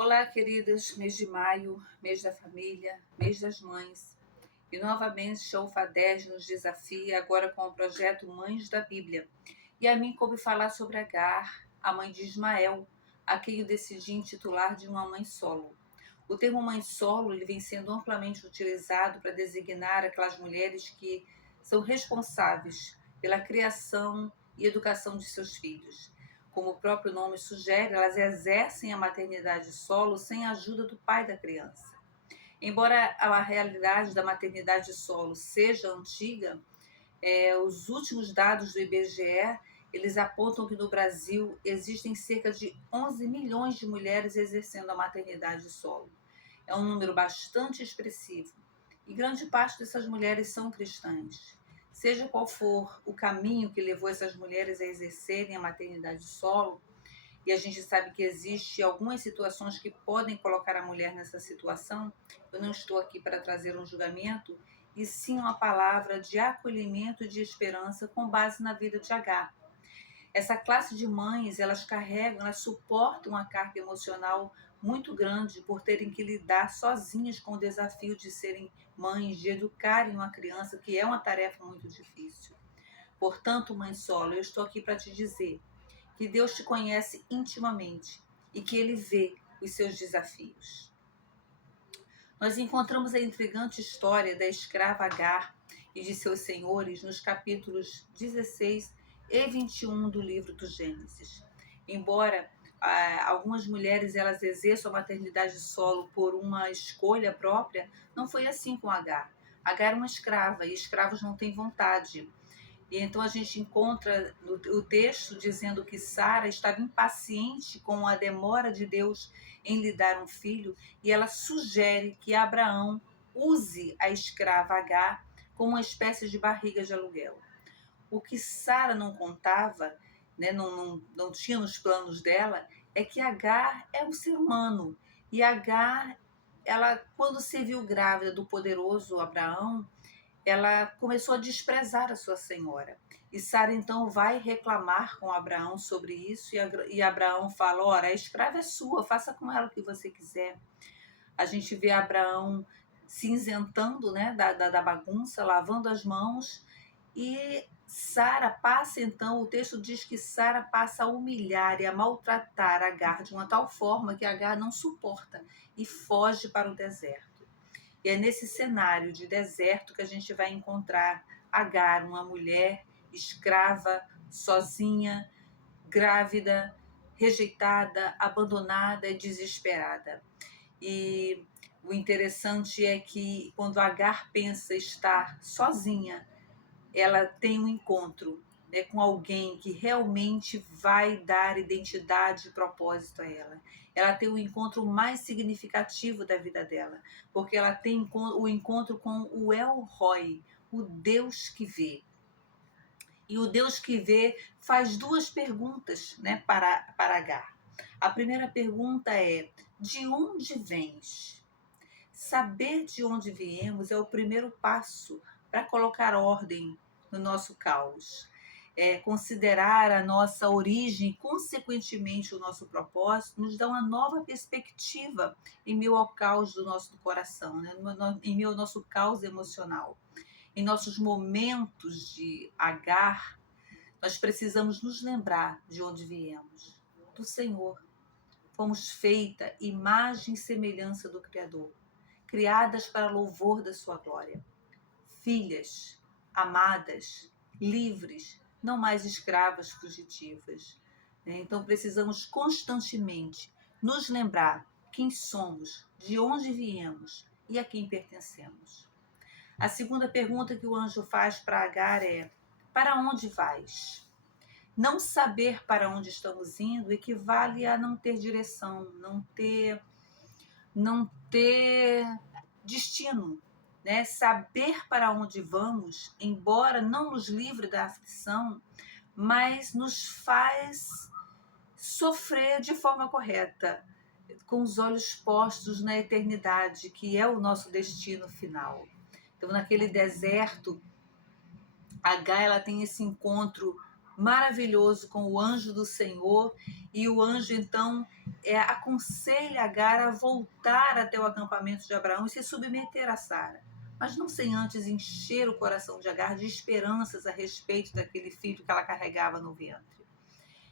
Olá, queridas, mês de maio, mês da família, mês das mães. E novamente Choufa 10 nos desafia agora com o projeto Mães da Bíblia. E a mim coube falar sobre Agar, a mãe de Ismael, a quem eu decidi intitular de uma mãe solo. O termo mãe solo ele vem sendo amplamente utilizado para designar aquelas mulheres que são responsáveis pela criação e educação de seus filhos. Como o próprio nome sugere, elas exercem a maternidade solo sem a ajuda do pai da criança. Embora a realidade da maternidade solo seja antiga, os últimos dados do IBGE eles apontam que no Brasil existem cerca de 11 milhões de mulheres exercendo a maternidade solo. É um número bastante expressivo. E grande parte dessas mulheres são cristãs. Seja qual for o caminho que levou essas mulheres a exercerem a maternidade solo, e a gente sabe que existe algumas situações que podem colocar a mulher nessa situação, eu não estou aqui para trazer um julgamento, e sim uma palavra de acolhimento e de esperança com base na vida de Agar. Essa classe de mães, elas carregam, elas suportam uma carga emocional muito grande por terem que lidar sozinhas com o desafio de serem mães, de educarem uma criança, que é uma tarefa muito difícil. Portanto, mãe solo, eu estou aqui para te dizer que Deus te conhece intimamente e que Ele vê os seus desafios. Nós encontramos a intrigante história da escrava Agar e de seus senhores nos capítulos 16 e 21 do livro do Gênesis. Embora algumas mulheres elas exerçam a maternidade solo por uma escolha própria, não foi assim com Agar. Agar é uma escrava e escravos não têm vontade. E então a gente encontra o texto dizendo que Sara estava impaciente com a demora de Deus em lhe dar um filho, e ela sugere que Abraão use a escrava Agar como uma espécie de barriga de aluguel. O que Sara não contava, né, não tinha nos planos dela, é que Agar é um ser humano. E Agar, ela, quando se viu grávida do poderoso Abraão, ela começou a desprezar a sua senhora. E Sara então vai reclamar com Abraão sobre isso, e Abraão fala: ora, a escrava é sua, faça com ela o que você quiser. A gente vê Abraão cinzentando, né, da bagunça, lavando as mãos, e Sara passa então, o texto diz que Sara passa a humilhar e a maltratar Agar de uma tal forma que Agar não suporta e foge para o deserto. E é nesse cenário de deserto que a gente vai encontrar Agar, uma mulher escrava, sozinha, grávida, rejeitada, abandonada e desesperada. E o interessante é que quando Agar pensa estar sozinha, ela tem um encontro, né, com alguém que realmente vai dar identidade e propósito a ela. Ela tem o encontro mais significativo da vida dela, porque ela tem o encontro com o El Roi, o Deus que vê. E o Deus que vê faz duas perguntas, né, para Agar. A primeira pergunta é: de onde vens? Saber de onde viemos é o primeiro passo para colocar ordem no nosso caos. Considerar a nossa origem, consequentemente o nosso propósito, nos dá uma nova perspectiva em meio ao caos do nosso coração, né? Em meio ao nosso caos emocional. Em nossos momentos de Agar, nós precisamos nos lembrar de onde viemos, do Senhor. Fomos feita imagem e semelhança do Criador, criadas para louvor da sua glória. Filhas, amadas, livres, não mais escravas fugitivas. Então precisamos constantemente nos lembrar quem somos, de onde viemos e a quem pertencemos. A segunda pergunta que o anjo faz para Agar é: para onde vais? Não saber para onde estamos indo equivale a não ter direção, não ter destino, né? Saber para onde vamos, embora não nos livre da aflição, mas nos faz sofrer de forma correta, com os olhos postos na eternidade, que é o nosso destino final. Então, naquele deserto, Agar ela tem esse encontro maravilhoso com o anjo do Senhor, e o anjo então aconselha Agar a voltar até o acampamento de Abraão e se submeter a Sara, mas não sem antes encher o coração de Agar de esperanças a respeito daquele filho que ela carregava no ventre.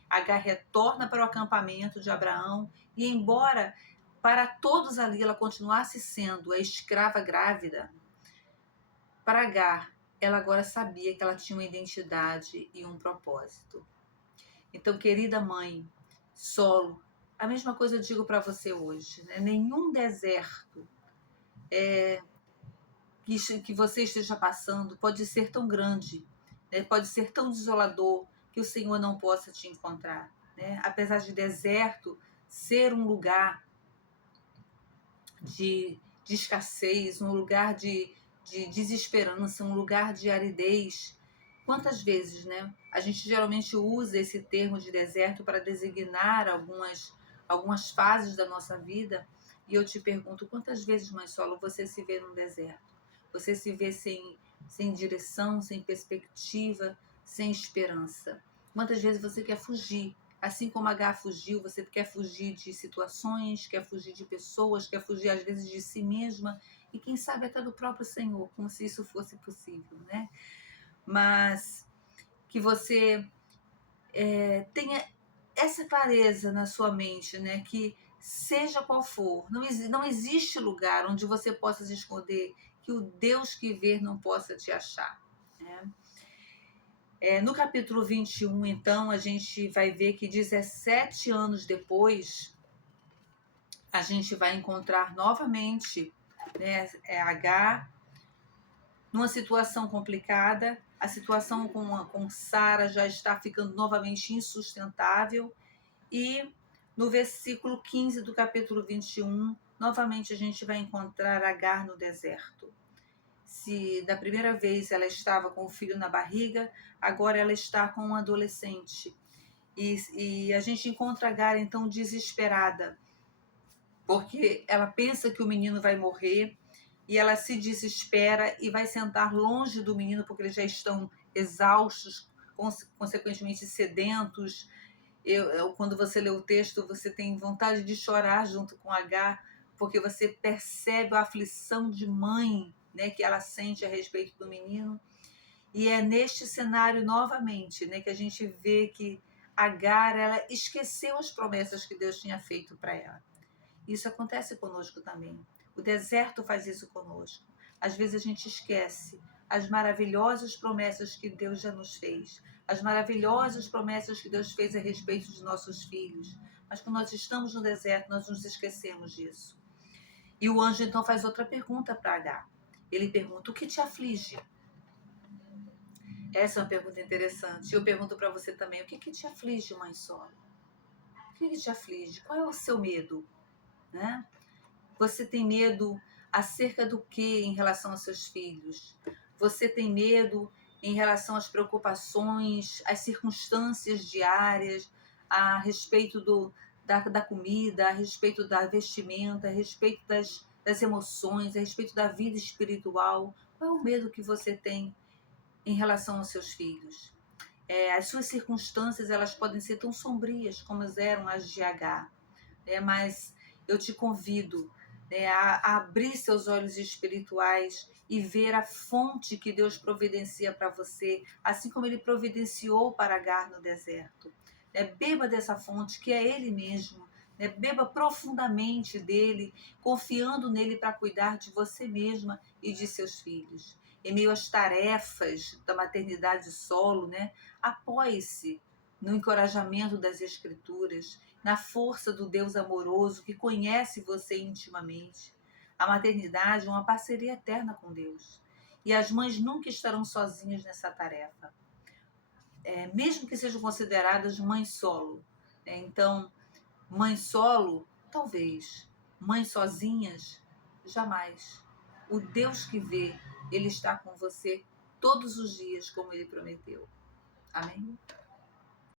Agar retorna para o acampamento de Abraão e, embora para todos ali ela continuasse sendo a escrava grávida, para Agar, ela agora sabia que ela tinha uma identidade e um propósito. Então, querida mãe, solo, a mesma coisa eu digo para você hoje, né? Nenhum deserto que você esteja passando pode ser tão grande, né? Pode ser tão desolador que o Senhor não possa te encontrar, né? Apesar de deserto ser um lugar de escassez, um lugar de desesperança, um lugar de aridez. Quantas vezes, né? A gente geralmente usa esse termo de deserto para designar algumas fases da nossa vida. E eu te pergunto, quantas vezes, mãe solo, você se vê num deserto? Você se vê sem direção, sem perspectiva, sem esperança? Quantas vezes você quer fugir? Assim como H fugiu, você quer fugir de situações, quer fugir de pessoas, quer fugir às vezes de si mesma e quem sabe até do próprio Senhor, como se isso fosse possível, né? Mas que você tenha essa clareza na sua mente, né? Que seja qual for, não existe lugar onde você possa se esconder que o Deus que vê não possa te achar, né? No capítulo 21, então, a gente vai ver que 17 anos depois, a gente vai encontrar novamente, né, Agar numa situação complicada. A situação com Sara já está ficando novamente insustentável. E no versículo 15 do capítulo 21, novamente a gente vai encontrar Agar no deserto. Se da primeira vez ela estava com o filho na barriga, agora ela está com um adolescente. E a gente encontra Agar então desesperada, porque ela pensa que o menino vai morrer e ela se desespera e vai sentar longe do menino porque eles já estão exaustos, consequentemente sedentos. Quando você lê o texto, você tem vontade de chorar junto com Agar, porque você percebe a aflição de mãe, né, que ela sente a respeito do menino. E é neste cenário novamente, né, que a gente vê que Agar, ela esqueceu as promessas que Deus tinha feito para ela. Isso acontece conosco também. O deserto faz isso conosco. Às vezes a gente esquece as maravilhosas promessas que Deus já nos fez, as maravilhosas promessas que Deus fez a respeito de nossos filhos. Mas quando nós estamos no deserto, nós nos esquecemos disso. E o anjo então faz outra pergunta para Agar. Ele pergunta: o que te aflige? Essa é uma pergunta interessante. Eu pergunto para você também: o que te aflige, mãe solo? O que te aflige? Qual é o seu medo? Né? Você tem medo acerca do que em relação aos seus filhos? Você tem medo em relação às preocupações, às circunstâncias diárias, a respeito da comida, a respeito da vestimenta, a respeito das emoções, a respeito da vida espiritual? Qual é o medo que você tem em relação aos seus filhos? As suas circunstâncias, elas podem ser tão sombrias como eram as de Agar, mas eu te convido, né, a abrir seus olhos espirituais e ver a fonte que Deus providencia para você, assim como Ele providenciou para Agar no deserto. Beba dessa fonte que é Ele mesmo. Beba profundamente dele, confiando nele para cuidar de você mesma e de seus filhos. Em meio às tarefas da maternidade solo, apoie-se no encorajamento das Escrituras, na força do Deus amoroso que conhece você intimamente. A maternidade é uma parceria eterna com Deus. E as mães nunca estarão sozinhas nessa tarefa, mesmo que sejam consideradas mães solo. Então, mãe solo, talvez. Mães sozinhas, jamais. O Deus que vê, Ele está com você todos os dias, como Ele prometeu. Amém?